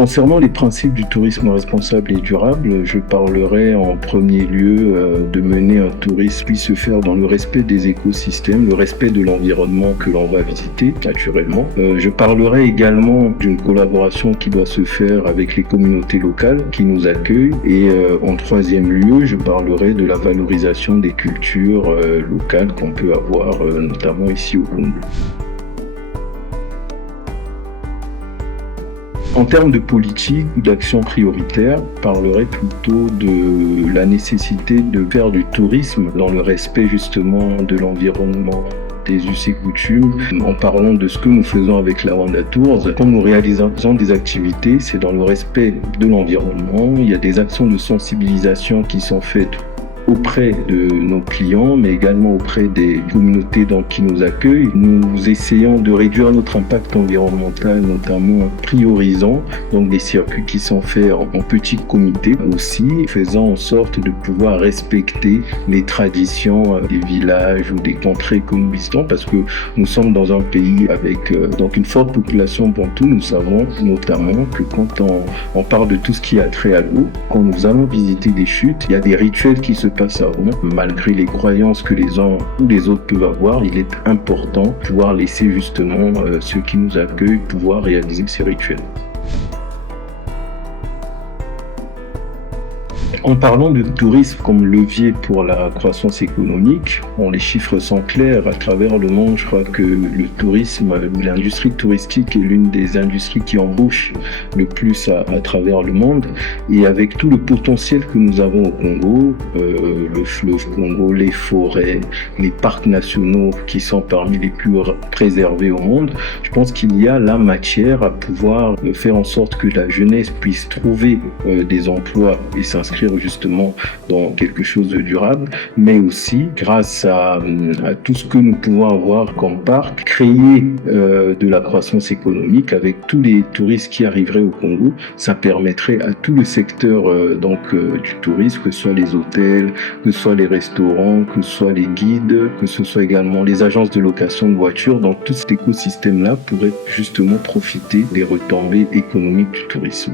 Concernant les principes du tourisme responsable et durable, je parlerai en premier lieu de mener un tourisme qui se faire dans le respect des écosystèmes, le respect de l'environnement que l'on va visiter naturellement. Je parlerai également d'une collaboration qui doit se faire avec les communautés locales qui nous accueillent et en troisième lieu, je parlerai de la valorisation des cultures locales qu'on peut avoir notamment ici au Congo. En termes de politique ou d'action prioritaire, je parlerai plutôt de la nécessité de faire du tourisme dans le respect justement de l'environnement, des us et coutumes, en parlant de ce que nous faisons avec la Rwanda Tours. Quand nous réalisons des activités, c'est dans le respect de l'environnement. Il y a des actions de sensibilisation qui sont faites auprès de nos clients, mais également auprès des communautés qui nous accueillent. Nous essayons de réduire notre impact environnemental, notamment en priorisant donc des circuits qui sont faits en petits comités, aussi faisant en sorte de pouvoir respecter les traditions des villages ou des contrées que nous visitons, parce que nous sommes dans un pays avec donc une forte population bantoue. Nous savons notamment que quand on parle de tout ce qui a trait à l'eau, quand nous allons visiter des chutes, il y a des rituels qui se passent avant. Malgré les croyances que les uns ou les autres peuvent avoir, il est important de pouvoir laisser justement ceux qui nous accueillent pouvoir réaliser ces rituels. En parlant de tourisme comme levier pour la croissance économique, les chiffres sont clairs à travers le monde. Je crois que le tourisme, l'industrie touristique est l'une des industries qui embauche le plus à travers le monde. Et avec tout le potentiel que nous avons au Congo, le fleuve Congo, les forêts, les parcs nationaux qui sont parmi les plus préservés au monde, je pense qu'il y a la matière à pouvoir faire en sorte que la jeunesse puisse trouver des emplois et s'inscrire justement dans quelque chose de durable, mais aussi grâce à tout ce que nous pouvons avoir comme parc, créer de la croissance économique avec tous les touristes qui arriveraient au Congo. Ça permettrait à tout le secteur du tourisme, que ce soit les hôtels, que ce soit les restaurants, que ce soit les guides, que ce soit également les agences de location de voitures, donc tout cet écosystème-là pourrait justement profiter des retombées économiques du tourisme.